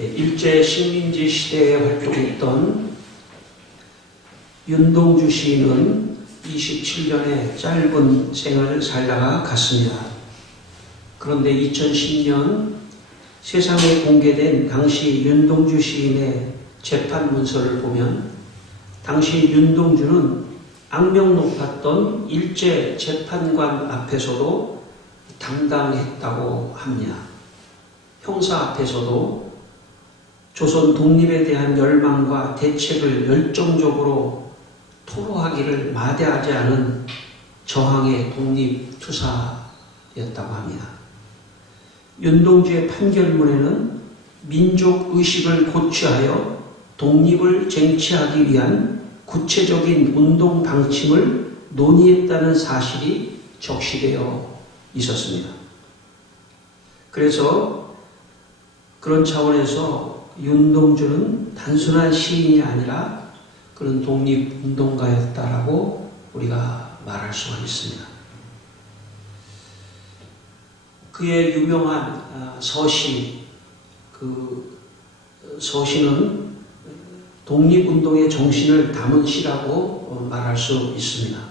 일제 식민지 시대에 활동했던 윤동주 시인은 27년의 짧은 생을 살다가 갔습니다. 그런데 2010년 세상에 공개된 당시 윤동주 시인의 재판 문서를 보면 당시 윤동주는 악명 높았던 일제 재판관 앞에서도 당당했다고 합니다. 형사 앞에서도 조선 독립에 대한 열망과 대책을 열정적으로 토로하기를 마다하지 않은 저항의 독립투사였다고 합니다. 윤동주의 판결문에는 민족의식을 고취하여 독립을 쟁취하기 위한 구체적인 운동 방침을 논의했다는 사실이 적시되어 있었습니다. 그래서 그런 차원에서 윤동주는 단순한 시인이 아니라 그런 독립운동가였다라고 우리가 말할 수가 있습니다. 그의 유명한 서시, 그 서시는 독립운동의 정신을 담은 시라고 말할 수 있습니다.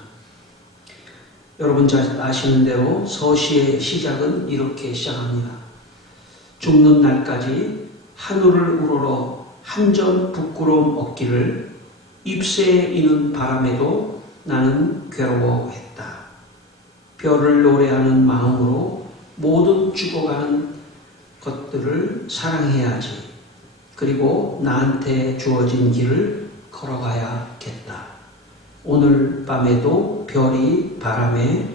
여러분 잘 아시는 대로 서시의 시작은 이렇게 시작합니다. 죽는 날까지 하늘을 우러러 한 점 부끄러움 없기를 잎새에 이는 바람에도 나는 괴로워했다. 별을 노래하는 마음으로 모든 죽어가는 것들을 사랑해야지. 그리고 나한테 주어진 길을 걸어가야겠다. 오늘 밤에도 별이 바람에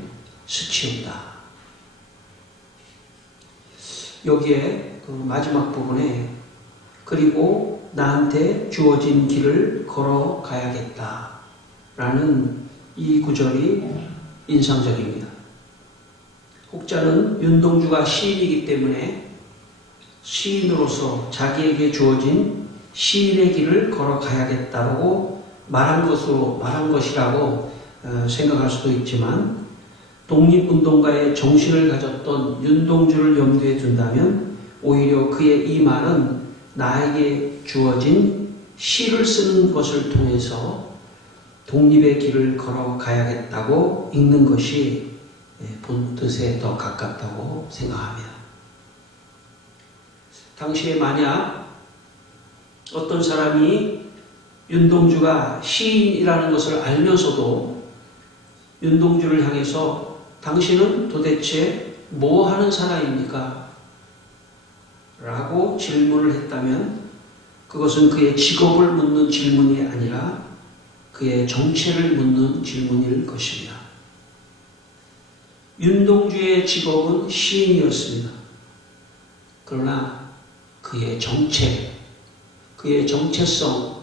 스치운다. 여기에 그 마지막 부분에 그리고 나한테 주어진 길을 걸어가야겠다 라는 이 구절이 인상적입니다. 혹자는 윤동주가 시인이기 때문에 시인으로서 자기에게 주어진 시인의 길을 걸어가야겠다고 말한 것이라고 생각할 수도 있지만 독립운동가의 정신을 가졌던 윤동주를 염두에 둔다면 오히려 그의 이 말은 나에게 주어진 시를 쓰는 것을 통해서 독립의 길을 걸어가야겠다고 읽는 것이 본 뜻에 더 가깝다고 생각합니다. 당시에 만약 어떤 사람이 윤동주가 시인이라는 것을 알면서도 윤동주를 향해서 당신은 도대체 뭐 하는 사람입니까? 라고 질문을 했다면 그것은 그의 직업을 묻는 질문이 아니라 그의 정체를 묻는 질문일 것입니다. 윤동주의 직업은 시인이었습니다. 그러나 그의 정체, 그의 정체성은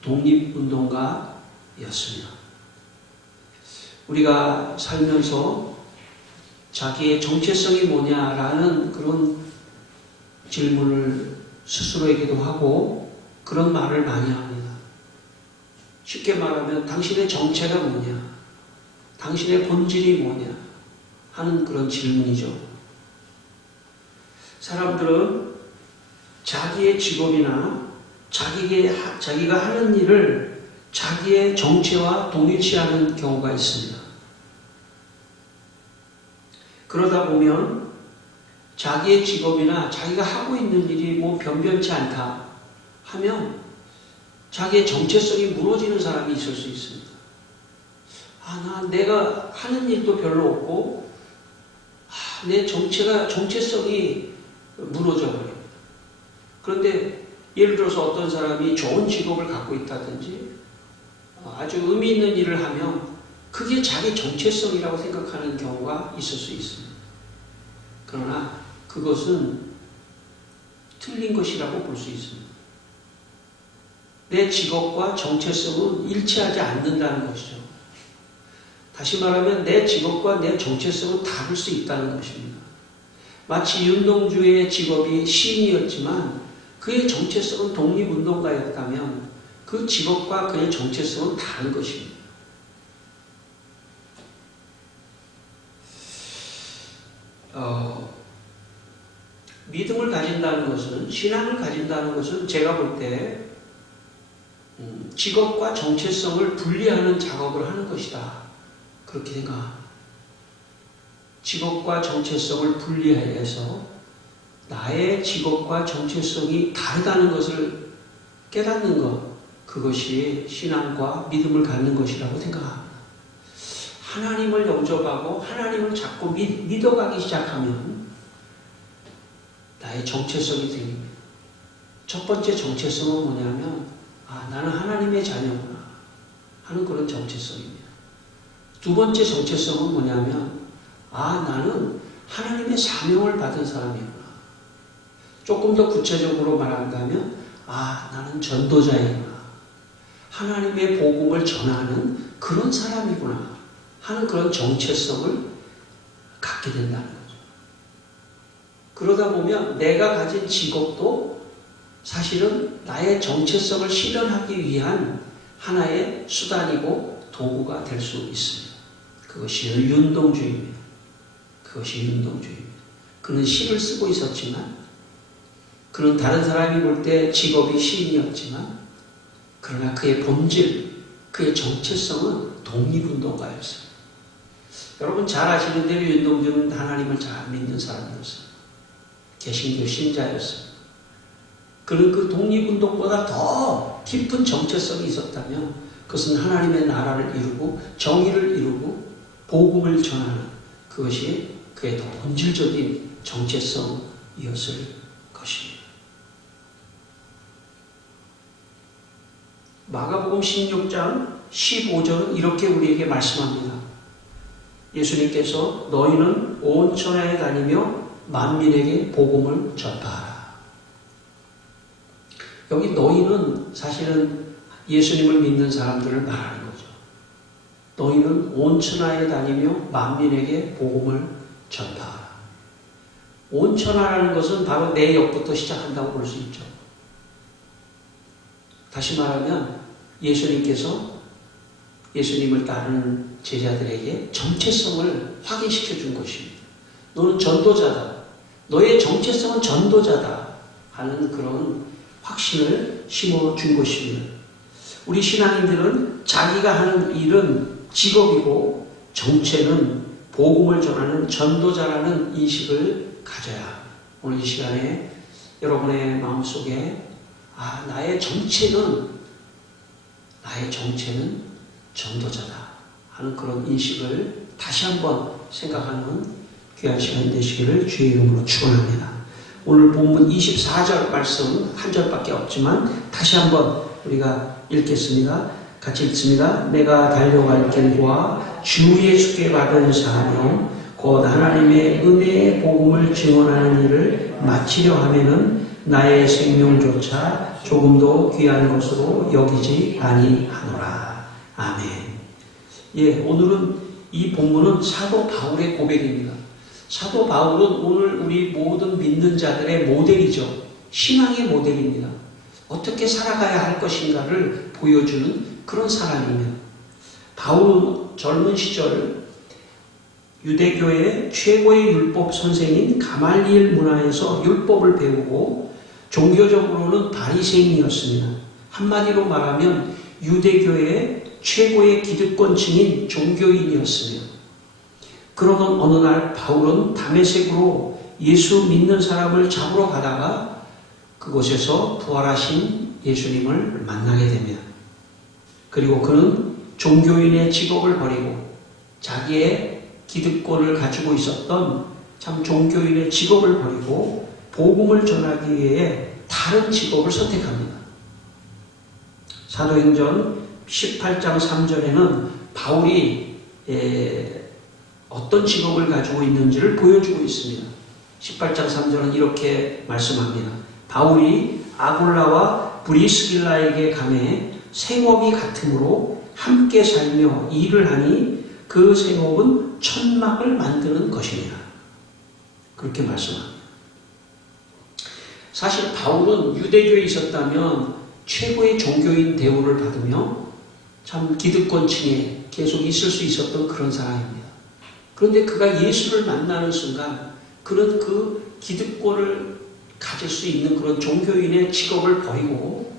독립운동가였습니다. 우리가 살면서 자기의 정체성이 뭐냐라는 그런 질문을 스스로에게도 하고 그런 말을 많이 합니다. 쉽게 말하면 당신의 정체가 뭐냐, 당신의 본질이 뭐냐 하는 그런 질문이죠. 사람들은 자기의 직업이나 자기가 하는 일을 자기의 정체와 동일시하는 경우가 있습니다. 그러다 보면 자기의 직업이나 자기가 하고 있는 일이 뭐 변변치 않다 하면 자기의 정체성이 무너지는 사람이 있을 수 있습니다. 내가 하는 일도 별로 없고 내 정체성이 무너져 버립니다. 그런데 예를 들어서 어떤 사람이 좋은 직업을 갖고 있다든지 아주 의미 있는 일을 하면 그게 자기 정체성이라고 생각하는 경우가 있을 수 있습니다. 그러나 그것은 틀린 것이라고 볼 수 있습니다. 내 직업과 정체성은 일치하지 않는다는 것이죠. 다시 말하면 내 직업과 내 정체성은 다를 수 있다는 것입니다. 마치 윤동주의 직업이 시인이었지만 그의 정체성은 독립운동가였다면 그 직업과 그의 정체성은 다른 것입니다. 믿음을 가진다는 것은, 신앙을 가진다는 것은 제가 볼 때 직업과 정체성을 분리하는 작업을 하는 것이다. 그렇게 생각합니다. 직업과 정체성을 분리해서 나의 직업과 정체성이 다르다는 것을 깨닫는 것, 그것이 신앙과 믿음을 갖는 것이라고 생각합니다. 하나님을 영접하고 하나님을 자꾸 믿어가기 시작하면 나의 정체성이 생깁니다. 첫 번째 정체성은 뭐냐면 나는 하나님의 자녀구나 하는 그런 정체성입니다. 두 번째 정체성은 뭐냐면 나는 하나님의 사명을 받은 사람이구나. 조금 더 구체적으로 말한다면 나는 전도자이구나. 하나님의 복음을 전하는 그런 사람이구나 하는 그런 정체성을 갖게 된다는 거죠. 그러다 보면 내가 가진 직업도 사실은 나의 정체성을 실현하기 위한 하나의 수단이고 도구가 될 수 있습니다. 그것이 윤동주의입니다. 그는 시를 쓰고 있었지만, 그는 다른 사람이 볼 때 직업이 시인이었지만, 그러나 그의 본질, 그의 정체성은 독립운동가였어요. 여러분 잘 아시는 대로 윤동주는 하나님을 잘 믿는 사람이었어요. 개신교 신자였어요. 그는 그 독립운동보다 더 깊은 정체성이 있었다면 그것은 하나님의 나라를 이루고 정의를 이루고 복음을 전하는 그것이 그의 더 본질적인 정체성이었을 것입니다. 마가복음 16장 15절은 이렇게 우리에게 말씀합니다. 예수님께서 너희는 온 천하에 다니며 만민에게 복음을 전파하라. 여기 너희는 사실은 예수님을 믿는 사람들을 말하는 거죠. 너희는 온 천하에 다니며 만민에게 복음을 전파하라. 온 천하라는 것은 바로 내 옆부터 시작한다고 볼 수 있죠. 다시 말하면 예수님께서 예수님을 따르는 제자들에게 정체성을 확인시켜 준 것입니다. 너는 전도자다. 너의 정체성은 전도자다 하는 그런 확신을 심어준 것입니다. 우리 신앙인들은 자기가 하는 일은 직업이고 정체는 복음을 전하는 전도자라는 인식을 가져야 오늘 이 시간에 여러분의 마음속에 나의 정체는 전도자다 하는 그런 인식을 다시 한번 생각하는 귀한 시간이 되시기를 주의 이름으로 축원합니다. 오늘 본문 24절 말씀 한 절밖에 없지만 다시 한번 우리가 읽겠습니다. 같이 읽습니다. 내가 달려갈 길과 주 예수께 받은 사명 곧 하나님의 은혜의 복음을 증언하는 일을 마치려 하면은 나의 생명조차 조금도 귀한 것으로 여기지 아니하노라. 아멘. 오늘은 이 본문은 사도 바울의 고백입니다. 사도 바울은 오늘 우리 모든 믿는 자들의 모델이죠. 신앙의 모델입니다. 어떻게 살아가야 할 것인가를 보여주는 그런 사람입니다. 바울은 젊은 시절 유대교의 최고의 율법 선생인 가말리엘 문화에서 율법을 배우고 종교적으로는 바리새인이었습니다. 한마디로 말하면 유대교의 최고의 기득권층인 종교인이었습니다. 그러던 어느 날 바울은 다메섹으로 예수 믿는 사람을 잡으러 가다가 그곳에서 부활하신 예수님을 만나게 됩니다. 그리고 그는 종교인의 직업을 버리고 자기의 기득권을 가지고 있었던 참 종교인의 직업을 버리고 복음을 전하기 위해 다른 직업을 선택합니다. 사도행전 18장 3절에는 바울이 어떤 직업을 가지고 있는지를 보여주고 있습니다. 18장 3절은 이렇게 말씀합니다. 바울이 아굴라와 브리스길라에게 가매 생업이 같으므로 함께 살며 일을 하니 그 생업은 천막을 만드는 것입니다. 그렇게 말씀합니다. 사실 바울은 유대교에 있었다면 최고의 종교인 대우를 받으며 참 기득권층에 계속 있을 수 있었던 그런 사람입니다. 그런데 그가 예수를 만나는 순간 그런 그 기득권을 가질 수 있는 그런 종교인의 직업을 버리고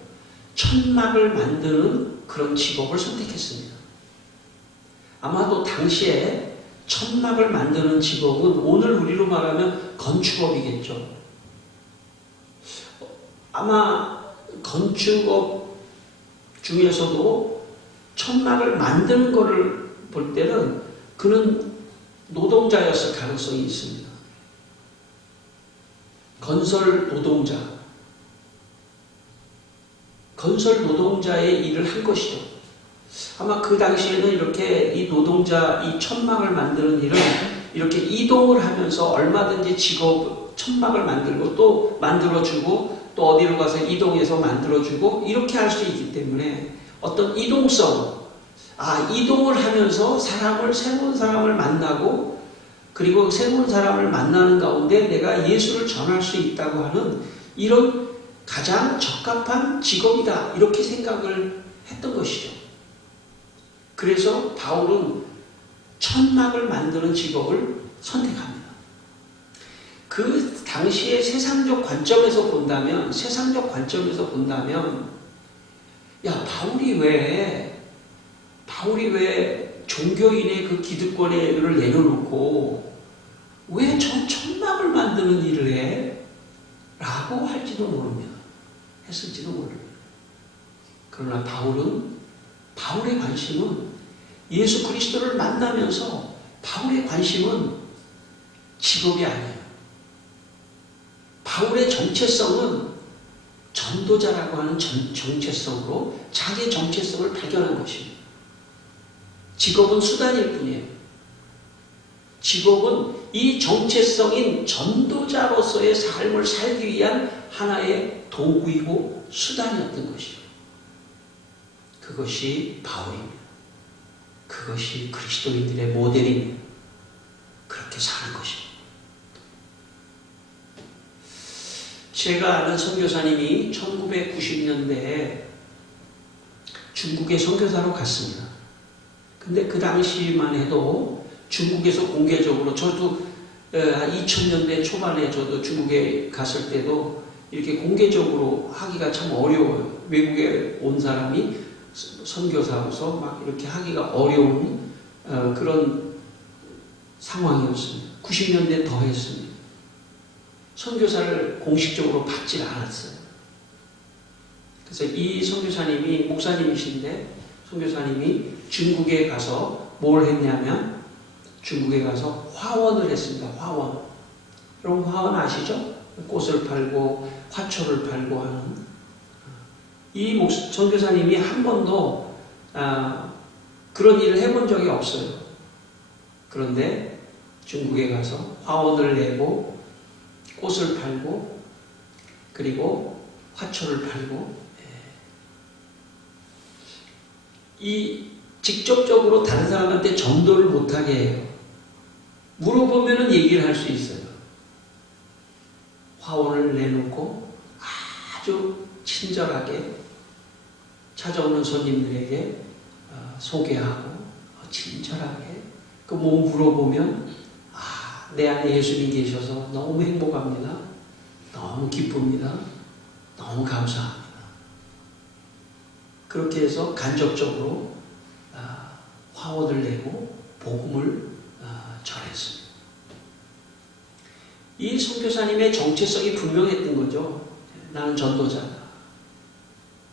천막을 만드는 그런 직업을 선택했습니다. 아마도 당시에 천막을 만드는 직업은 오늘 우리로 말하면 건축업이겠죠. 아마 건축업 중에서도 천막을 만드는 것을 볼 때는 그는 노동자였을 가능성이 있습니다. 건설 노동자의 일을 한 것이죠. 아마 그 당시에는 이렇게 이 노동자, 이 천막을 만드는 일은 이렇게 이동을 하면서 얼마든지 천막을 만들고 또 만들어주고 또 어디로 가서 이동해서 만들어주고 이렇게 할 수 있기 때문에 어떤 이동성, 이동을 하면서 새로운 사람을 만나고 그리고 새로운 사람을 만나는 가운데 내가 예수를 전할 수 있다고 하는 이런 가장 적합한 직업이다. 이렇게 생각을 했던 것이죠. 그래서 바울은 천막을 만드는 직업을 선택합니다. 그 당시의 세상적 관점에서 본다면 바울이 왜 종교인의 그 기득권을 내려놓고 왜 저 천막을 만드는 일을 해? 라고 했을지도 모릅니다. 그러나 바울의 관심은 예수 그리스도를 만나면서 바울의 관심은 직업이 아니에요. 바울의 정체성은 전도자라고 하는 정체성으로 자기의 정체성을 발견한 것입니다. 직업은 수단일 뿐이에요. 직업은 이 정체성인 전도자로서의 삶을 살기 위한 하나의 도구이고 수단이었던 것이죠. 그것이 바울입니다. 그것이 그리스도인들의 모델입니다. 그렇게 사는 것입니다. 제가 아는 선교사님이 1990년대에 중국에 선교사로 갔습니다. 근데 그 당시만 해도 중국에서 공개적으로 저도 2000년대 초반에 저도 중국에 갔을 때도 이렇게 공개적으로 하기가 참 어려워요. 외국에 온 사람이 선교사로서 막 이렇게 하기가 어려운 그런 상황이었습니다. 90년대 더 했습니다. 선교사를 공식적으로 받질 않았어요. 그래서 이 선교사님이 목사님이신데 선교사님이 중국에 가서 뭘 했냐면 중국에 가서 화원을 했습니다. 화원. 여러분 화원 아시죠? 꽃을 팔고 화초를 팔고 하는 이 선교사님이 한 번도 그런 일을 해본 적이 없어요. 그런데 중국에 가서 화원을 내고 꽃을 팔고 그리고 화초를 팔고 이 직접적으로 다른 사람한테 전도를 못하게 해요. 물어보면은 얘기를 할 수 있어요. 화원을 내놓고 아주 친절하게 찾아오는 손님들에게 소개하고 친절하게 그 몸 물어보면 내 안에 예수님 계셔서 너무 행복합니다. 너무 기쁩니다. 너무 감사합니다. 그렇게 해서 간접적으로 화원을 내고 복음을 전했습니다. 이 선교사님의 정체성이 분명했던 거죠. 나는 전도자다.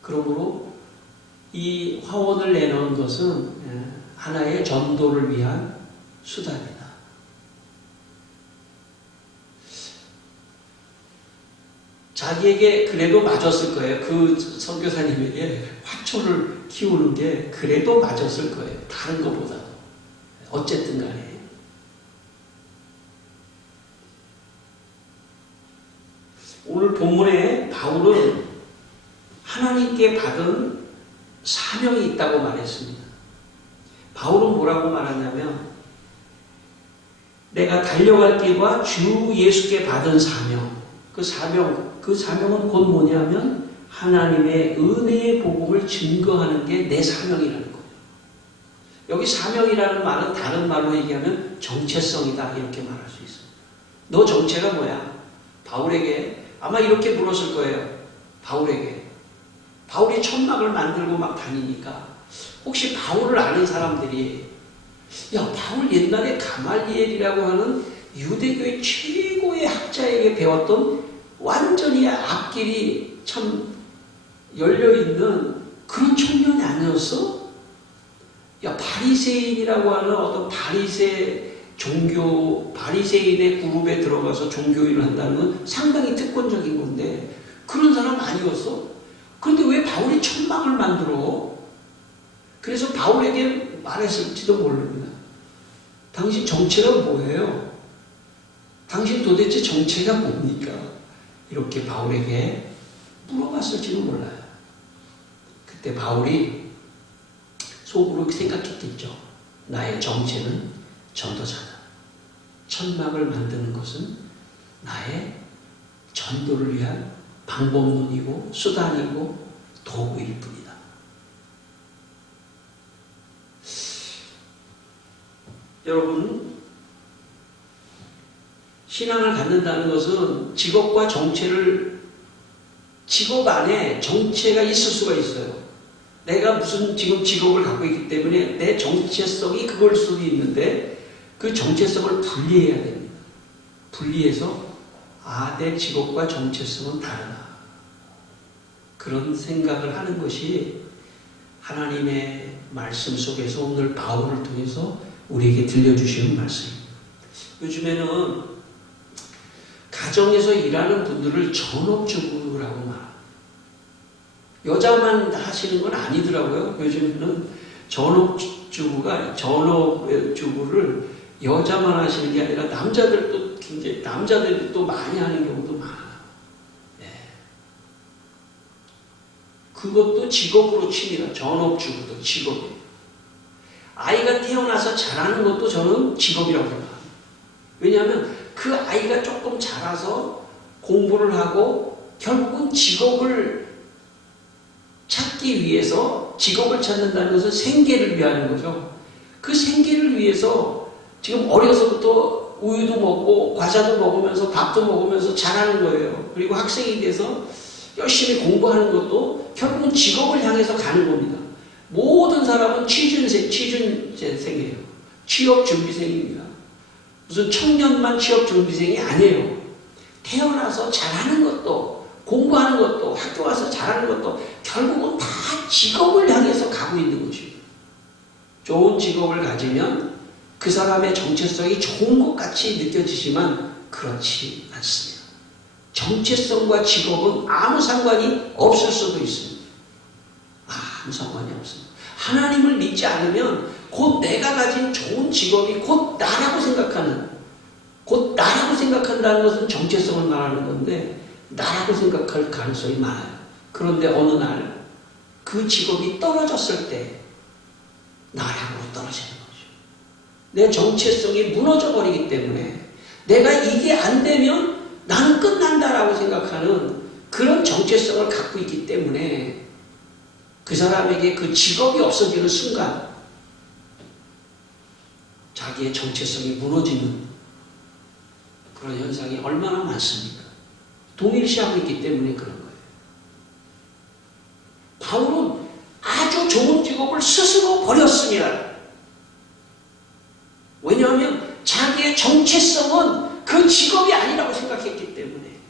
그러므로 이 화원을 내놓은 것은 하나의 전도를 위한 수단이다. 자기에게 그래도 맞았을 거예요. 그 선교사님에게 화초를 키우는 게 그래도 맞았을 거예요. 다른 것보다도. 어쨌든 간에. 오늘 본문에 바울은 하나님께 받은 사명이 있다고 말했습니다. 바울은 뭐라고 말하냐면 내가 달려갈 길과 주 예수께 받은 사명, 그 사명은 곧 뭐냐면 하나님의 은혜의 복음을 증거하는 게 내 사명이라는 거예요. 여기 사명이라는 말은 다른 말로 얘기하면 정체성이다 이렇게 말할 수 있어요. 너 정체가 뭐야? 바울에게 아마 이렇게 물었을 거예요. 바울이 천막을 만들고 막 다니니까 혹시 바울을 아는 사람들이 야, 바울 옛날에 가말리엘이라고 하는 유대교의 최고의 학자에게 배웠던 완전히 앞길이 참 열려있는 그런 청년이 아니었어? 야, 바리새인이라고 하는 어떤 바리새인의 그룹에 들어가서 종교인을 한다는 건 상당히 특권적인 건데 그런 사람 아니었어? 그런데 왜 바울이 천막을 만들어? 그래서 바울에게 말했을지도 모릅니다. 당신 정체가 뭐예요? 당신 도대체 정체가 뭡니까? 이렇게 바울에게 물어봤을지도 몰라요. 그때 바울이 속으로 생각했겠죠. 나의 정체는 전도자다. 천막을 만드는 것은 나의 전도를 위한 방법론이고 수단이고 도구일 뿐이다. 여러분, 신앙을 갖는다는 것은 직업 안에 정체가 있을 수가 있어요. 내가 무슨 지금 직업을 갖고 있기 때문에 내 정체성이 그걸 수도 있는데 그 정체성을 분리해야 됩니다. 분리해서 내 직업과 정체성은 다르다. 그런 생각을 하는 것이 하나님의 말씀 속에서 오늘 바울을 통해서 우리에게 들려주시는 말씀입니다. 요즘에는 가정에서 일하는 분들을 전업주부라고 말합니다. 여자만 하시는 건 아니더라고요. 요즘에는 전업주부를 여자만 하시는 게 아니라 남자들이 또 많이 하는 경우도 많아요. 네. 그것도 직업으로 칩니다. 전업주부도 직업이에요. 아이가 태어나서 자라는 것도 저는 직업이라고 생각합니다. 왜냐하면 그 아이가 조금 자라서 공부를 하고 결국은 직업을 찾기 위해서 직업을 찾는다는 것은 생계를 위하는 거죠. 그 생계를 위해서 지금 어려서부터 우유도 먹고 과자도 먹으면서 밥도 먹으면서 자라는 거예요. 그리고 학생이 돼서 열심히 공부하는 것도 결국은 직업을 향해서 가는 겁니다. 모든 사람은 취준생이에요. 취업준비생입니다. 무슨 청년만 취업준비생이 아니에요. 태어나서 잘하는 것도 공부하는 것도 학교 와서 잘하는 것도 결국은 다 직업을 향해서 가고 있는 것입니다. 좋은 직업을 가지면 그 사람의 정체성이 좋은 것 같이 느껴지지만 그렇지 않습니다. 정체성과 직업은 아무 상관이 없을 수도 있습니다. 아무 상관이 없습니다. 하나님을 믿지 않으면 곧 내가 가진 좋은 직업이 곧 나라고 생각한다는 것은 정체성을 말하는 건데 나라고 생각할 가능성이 많아요. 그런데 어느 날 그 직업이 떨어졌을 때 나락으로 떨어지는 거죠. 내 정체성이 무너져 버리기 때문에 내가 이게 안 되면 나는 끝난다라고 생각하는 그런 정체성을 갖고 있기 때문에 그 사람에게 그 직업이 없어지는 순간 자기의 정체성이 무너지는 그런 현상이 얼마나 많습니까? 동일시하고 있기 때문에 그런 거예요. 바울은 아주 좋은 직업을 스스로 버렸습니다. 왜냐하면 자기의 정체성은 그 직업이 아니라고 생각했기 때문에.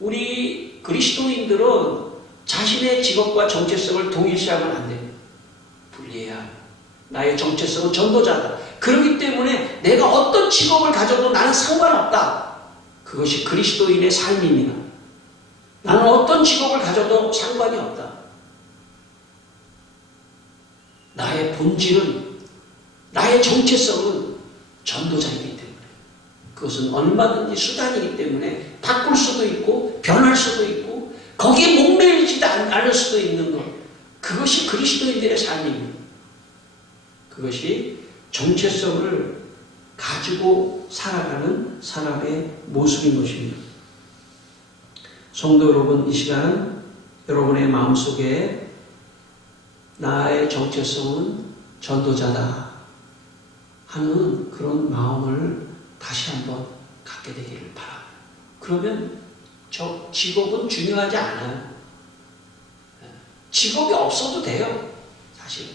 우리 그리스도인들은 자신의 직업과 정체성을 동일시하면 안 됩니다. 분리해야 합니다. 나의 정체성은 전도자다. 그렇기 때문에 내가 어떤 직업을 가져도 나는 상관없다. 그것이 그리스도인의 삶입니다. 나는 어떤 직업을 가져도 상관이 없다. 나의 본질은, 나의 정체성은 전도자이기 때문에 그것은 얼마든지 수단이기 때문에 바꿀 수도 있고 변할 수도 있고 거기에 목매이지 않을 수도 있는 것. 그것이 그리스도인들의 삶입니다. 그것이 정체성을 가지고 살아가는 사람의 모습인 것입니다. 성도 여러분, 이 시간 여러분의 마음속에 나의 정체성은 전도자다 하는 그런 마음을 다시 한번 갖게 되기를 바랍니다. 그러면 저 직업은 중요하지 않아요. 직업이 없어도 돼요. 사실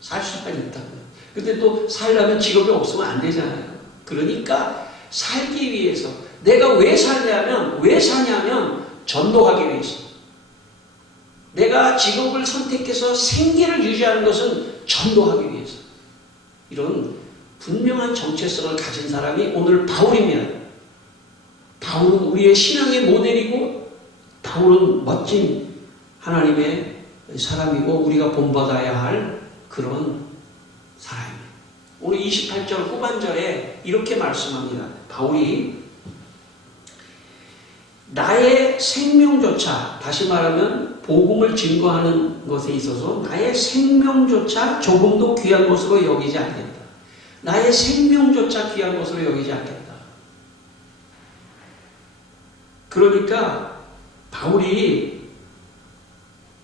살 수만 있다고요. 근데 또 살려면 직업이 없으면 안 되잖아요. 그러니까 살기 위해서 내가 왜 사냐면 전도하기 위해서. 내가 직업을 선택해서 생계를 유지하는 것은 전도하기 위해서. 이런 분명한 정체성을 가진 사람이 오늘 바울입니다. 바울은 우리의 신앙의 모델이고 바울은 멋진 하나님의 사람이고 우리가 본받아야 할 그런 사람입니다. 오늘 28절 후반절에 이렇게 말씀합니다. 바울이 나의 생명조차, 다시 말하면 복음을 증거하는 것에 있어서 나의 생명조차 조금도 귀한 것으로 여기지 않겠다. 나의 생명조차 귀한 것으로 여기지 않겠다. 그러니까 바울이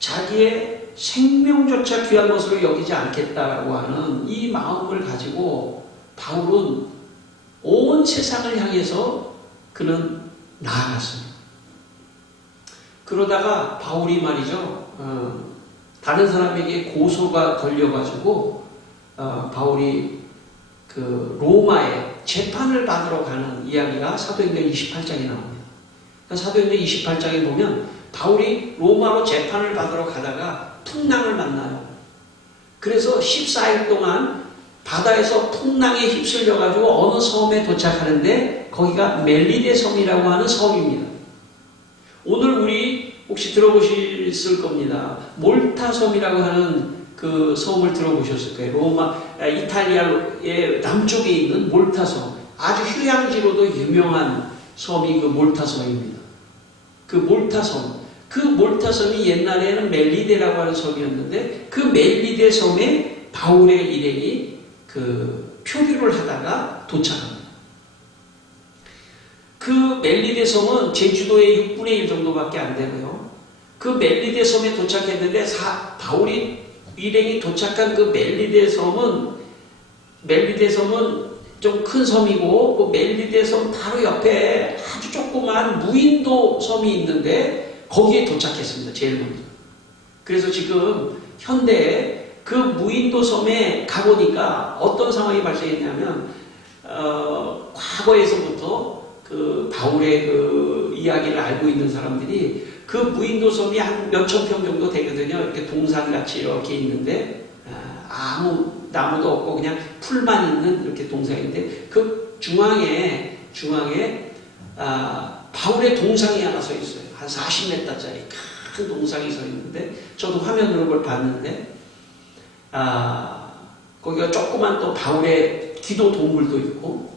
자기의 생명조차 귀한 것으로 여기지 않겠다라고 하는 이 마음을 가지고 바울은 온 세상을 향해서 그는 나아갔습니다. 그러다가 바울이 말이죠, 다른 사람에게 고소가 걸려가지고 바울이 그 로마에 재판을 받으러 가는 이야기가 사도행전 28장에 나옵니다. 그러니까 사도행전 28장에 보면 바울이 로마로 재판을 받으러 가다가 풍랑을 만나요. 그래서 14일 동안 바다에서 풍랑에 휩쓸려가지고 어느 섬에 도착하는데 거기가 멜리데 섬이라고 하는 섬입니다. 오늘 우리 혹시 들어보셨을 겁니다. 몰타 섬이라고 하는 그 섬을 들어보셨을 거예요. 이탈리아의 남쪽에 있는 몰타 섬. 아주 휴양지로도 유명한 섬이 그 몰타 섬입니다. 그 몰타 섬. 그 몰타 섬이 옛날에는 멜리데라고 하는 섬이었는데 그 멜리데 섬에 바울의 일행이 그 표류를 하다가 도착합니다. 그 멜리데 섬은 제주도의 6분의 1 정도밖에 안 되고요. 그 멜리데 섬에 도착했는데 바울이 일행이 도착한 그 멜리데 섬은 좀 큰 섬이고 그 멜리데 섬 바로 옆에 아주 조그만 무인도 섬이 있는데 거기에 도착했습니다. 제일 먼저. 그래서 지금 현대에 그 무인도 섬에 가보니까 어떤 상황이 발생했냐면 과거에서부터 그 바울의 그 이야기를 알고 있는 사람들이 그 무인도 섬이 한 몇천 평 정도 되거든요. 이렇게 동산같이 이렇게 있는데 아무 나무도 없고 그냥 풀만 있는 이렇게 동산인데 그 중앙에 바울의 동상이 하나 서 있어요. 한 40m짜리 큰 동상이 서 있는데 저도 화면으로 그걸 봤는데 거기가 조그만 또 바울의 기도 동굴도 있고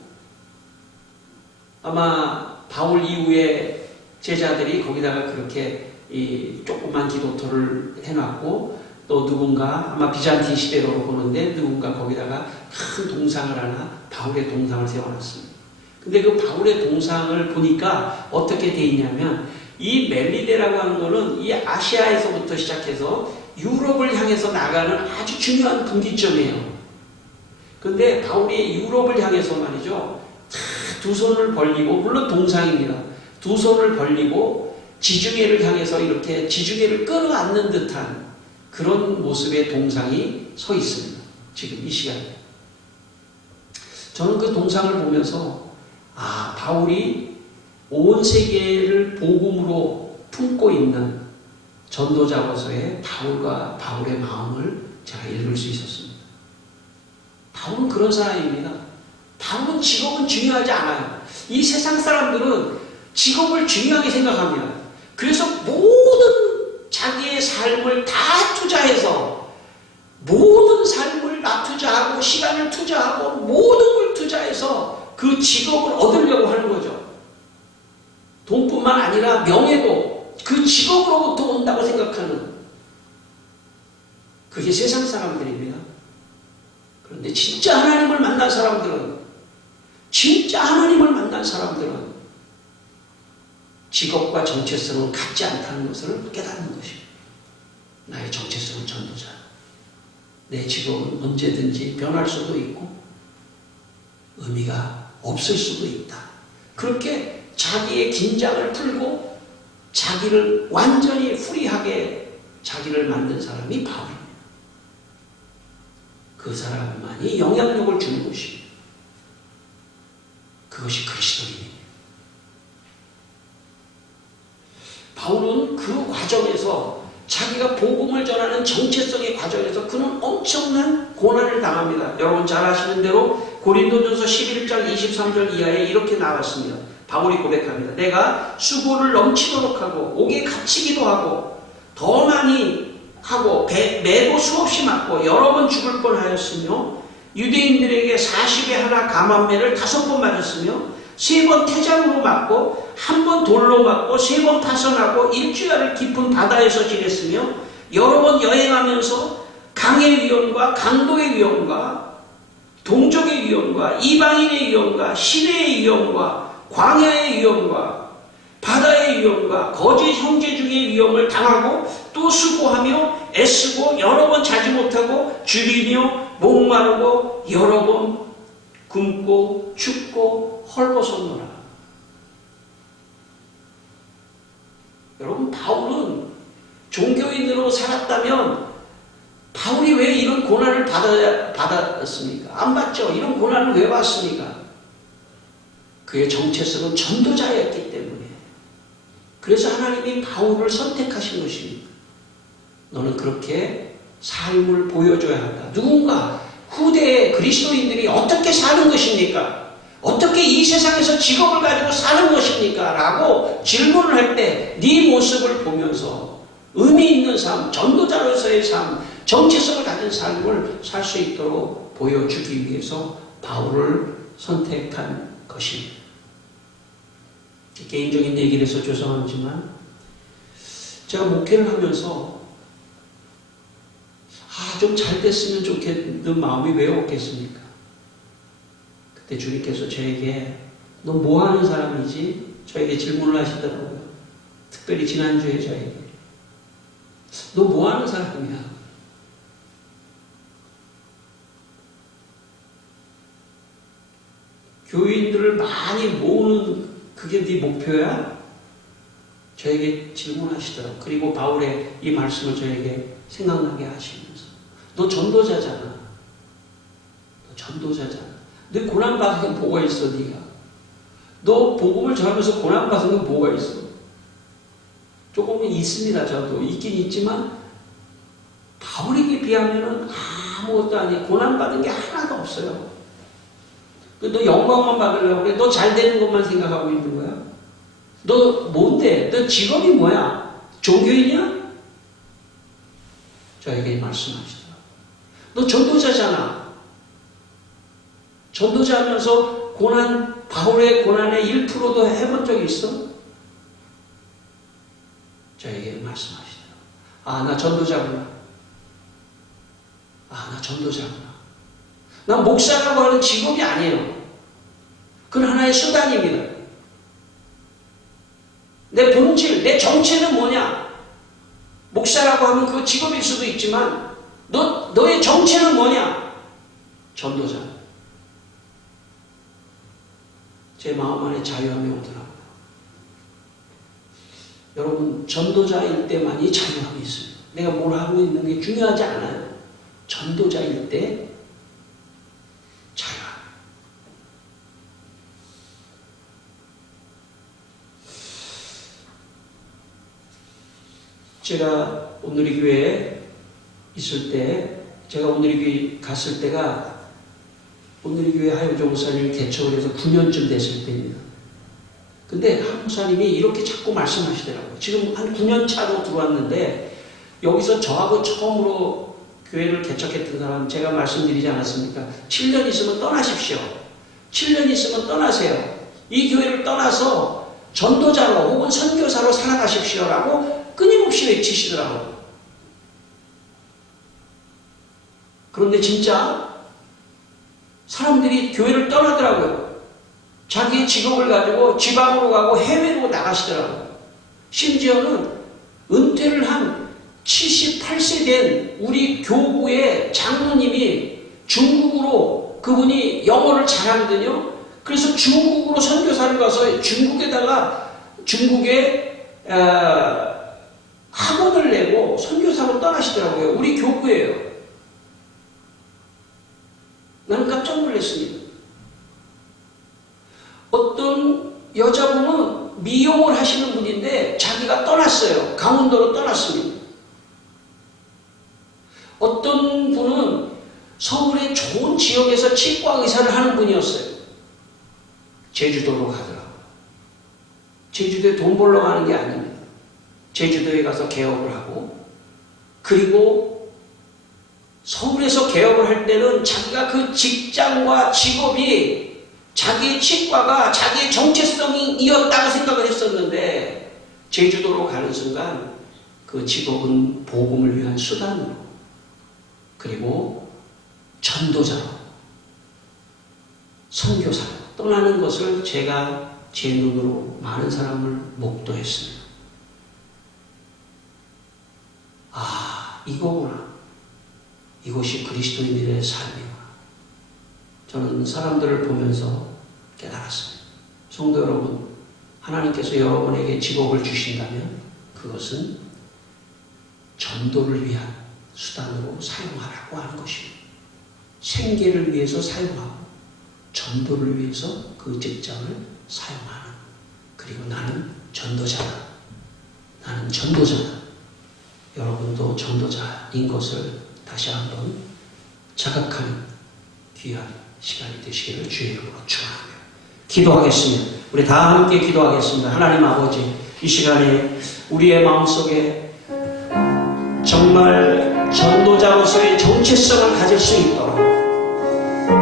아마 바울 이후에 제자들이 거기다가 그렇게 이 조그만 기도터를 해놨고 또 누군가 아마 비잔틴 시대로 보는데 누군가 거기다가 큰 동상을 하나 바울의 동상을 세워놨습니다. 근데 그 바울의 동상을 보니까 어떻게 돼 있냐면 이 멜리데라고 하는 거는 이 아시아에서부터 시작해서 유럽을 향해서 나가는 아주 중요한 분기점이에요. 근데 바울이 유럽을 향해서 말이죠. 두 손을 벌리고 물론 동상입니다. 두 손을 벌리고 지중해를 향해서 이렇게 지중해를 끌어안는 듯한 그런 모습의 동상이 서 있습니다. 지금 이 시간에. 저는 그 동상을 보면서 바울이 온 세계를 복음으로 품고 있는 전도자로서의 바울과 바울의 마음을 제가 읽을 수 있었습니다. 바울은 그런 사람입니다. 바울은 직업은 중요하지 않아요. 이 세상 사람들은 직업을 중요하게 생각합니다. 그래서 모든 자기의 삶을 다 투자해서 모든 삶을 다 투자하고 시간을 투자하고 모든 걸 투자해서 그 직업을 얻으려고 하는 거죠. 돈뿐만 아니라 명예도 그 직업으로부터 온다고 생각하는 그게 세상 사람들입니다. 그런데 진짜 하나님을 만난 사람들은 직업과 정체성은 같지 않다는 것을 깨닫는 것입니다. 나의 정체성은 전도자. 내 직업은 언제든지 변할 수도 있고 의미가 없을 수도 있다. 그렇게 자기의 긴장을 풀고 자기를 완전히 프리하게 자기를 만든 사람이 바울입니다. 그 사람만이 영향력을 주는 것입니다. 그것이 그리스도인입니다. 바울은 그 과정에서 자기가 복음을 전하는 정체성의 과정에서 그는 엄청난 고난을 당합니다. 여러분 잘 아시는 대로 고린도전서 11장 23절 이하에 이렇게 나왔습니다. 바울이 고백합니다. 내가 수고를 넘치도록 하고 옥에 갇히기도 하고 더 많이 하고 매도 수없이 맞고 여러 번 죽을 뻔하였으며 유대인들에게 40에 하나 감한매를 5번 맞았으며 3번 태장으로 맞고 1번 돌로 맞고 3번 파선하고 일주일을 깊은 바다에서 지냈으며 여러 번 여행하면서 강의 위험과 강도의 위험과 동족의 위험과 이방인의 위험과 시내의 위험과 광야의 위험과 바다의 위험과 거짓 형제 중의 위험을 당하고 또 수고하며 애쓰고 여러 번 자지 못하고 줄이며 목마르고 여러 번 굶고 춥고 헐벗었노라. 여러분 바울은 종교인으로 살았다면 바울이 왜 이런 고난을 받았습니까? 안 받죠. 이런 고난을 왜 받습니까? 그의 정체성은 전도자였기 때문에. 그래서 하나님이 바울을 선택하신 것입니다. 너는 그렇게 삶을 보여줘야 한다. 누군가 후대의 그리스도인들이 어떻게 사는 것입니까? 어떻게 이 세상에서 직업을 가지고 사는 것입니까? 라고 질문을 할 때 네 모습을 보면서 의미 있는 삶, 전도자로서의 삶, 정체성을 가진 삶을 살 수 있도록 보여주기 위해서 바울을 선택한 것입니다. 개인적인 얘기를 해서 죄송하지만 제가 목회를 하면서 좀 잘 됐으면 좋겠는 마음이 왜 없겠습니까? 그때 주님께서 저에게 너 뭐 하는 사람이지? 저에게 질문을 하시더라고요. 특별히 지난주에 저에게 너 뭐 하는 사람이야? 교인들을 많이 모으는 그게 네 목표야? 저에게 질문하시더라고요. 그리고 바울의 이 말씀을 저에게 생각나게 하시면서 너 전도자잖아. 너 전도자잖아. 너 고난받은 게 뭐가 있어 네가? 너 복음을 전하면서 고난받은 게 뭐가 있어? 조금은 있습니다. 저도 있긴 있지만 바울에게 비하면 아무것도 아니야. 고난받은 게 하나도 없어요. 너 영광만 받으려고 그래. 너 잘 되는 것만 생각하고 있는 거야. 너 뭔데? 너 직업이 뭐야? 종교인이야? 저에게 말씀하시더라고요. 너 전도자잖아. 전도자하면서 바울의 고난의 1%도 해본 적이 있어? 저에게 말씀하시더라고요. 나 전도자구나. 나 전도자구나. 난 목사라고 하는 직업이 아니에요. 그건 하나의 수단입니다. 내 본질, 내 정체는 뭐냐? 목사라고 하면 그 직업일 수도 있지만 너의 정체는 뭐냐? 전도자. 제 마음 안에 자유함이 오더라고요. 여러분 전도자일 때만이 자유함이 있어요. 내가 뭘 하고 있는 게 중요하지 않아요. 전도자일 때 자유함. 제가 오늘의 교회에 있을 때, 제가 오늘의 교회 갔을 때가 오늘의 교회 하영조 목사님이 개척을 해서 9년쯤 됐을 때입니다. 근데 한 목사님이 이렇게 자꾸 말씀하시더라고요. 지금 한 9년 차로 들어왔는데 여기서 저하고 처음으로 교회를 개척했던 사람 제가 말씀드리지 않았습니까? 7년 있으면 떠나십시오. 7년 있으면 떠나세요. 이 교회를 떠나서 전도자로 혹은 선교사로 살아가십시오라고 끊임없이 외치시더라고요. 그런데 진짜 사람들이 교회를 떠나더라고요. 자기의 직업을 가지고 지방으로 가고 해외로 나가시더라고요. 심지어는 은퇴를 한 78세 된 우리 교구의 장로님이 중국으로 그분이 영어를 잘하거든요. 그래서 중국으로 선교사를 가서 중국에 학원을 내고 선교사로 떠나시더라고요. 우리 교구예요. 나는 깜짝 놀랐습니다. 어떤 여자분은 미용을 하시는 분인데 자기가 떠났어요. 강원도로 떠났습니다. 어떤 분은 서울의 좋은 지역에서 치과 의사를 하는 분이었어요. 제주도로 가더라고요. 제주도에 돈 벌러 가는 게 아닙니다. 제주도에 가서 개업을 하고, 그리고 서울에서 개업을 할 때는 자기가 그 직장과 직업이 자기의 치과가 자기의 정체성이었다고 생각을 했었는데, 제주도로 가는 순간 그 직업은 복음을 위한 수단으로, 그리고 전도자로, 선교사로 떠나는 것을 제가 제 눈으로 많은 사람을 목도했습니다. 아, 이거구나. 이것이 그리스도인들의 삶이구나. 저는 사람들을 보면서 깨달았습니다. 성도 여러분, 하나님께서 여러분에게 직업을 주신다면 그것은 전도를 위한 수단으로 사용하라고 하는 것입니다. 생계를 위해서 사용하고 전도를 위해서 그 직장을 사용하는, 그리고 나는 전도자다. 나는 전도자다. 여러분도 전도자인 것을 다시 한번 자각하는 귀한 시간이 되시기를 주의 이름으로 축원합니다. 기도하겠습니다. 우리 다 함께 기도하겠습니다. 하나님 아버지, 이 시간에 우리의 마음속에 정말 전도자로서의 정체성을 가질 수 있도록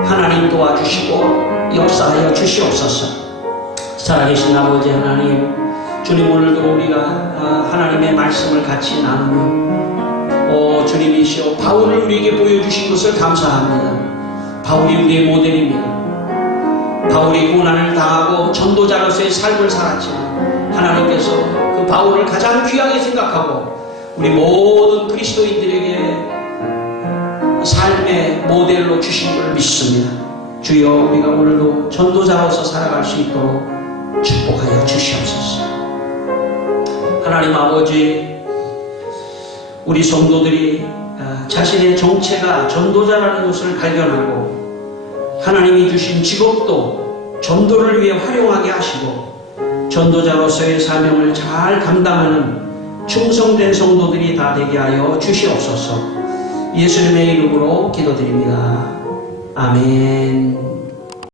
하나님 도와주시고 역사하여 주시옵소서. 살아계신 아버지 하나님, 주님, 오늘도 우리가 하나님의 말씀을 같이 나누며 주님이시여 바울을 우리에게 보여주신 것을 감사합니다. 바울이 우리의 모델입니다. 바울이 고난을 당하고 전도자로서의 삶을 살았지만 하나님께서 그 바울을 가장 귀하게 생각하고 우리 모든 그리스도인들에게 삶의 모델로 주신 걸 믿습니다. 주여, 우리가 오늘도 전도자로서 살아갈 수 있도록 축복하여 주시옵소서. 하나님 아버지, 우리 성도들이 자신의 정체가 전도자라는 것을 발견하고 하나님이 주신 직업도 전도를 위해 활용하게 하시고 전도자로서의 사명을 잘 감당하는 충성된 성도들이 다 되게 하여 주시옵소서. 예수님의 이름으로 기도드립니다. 아멘.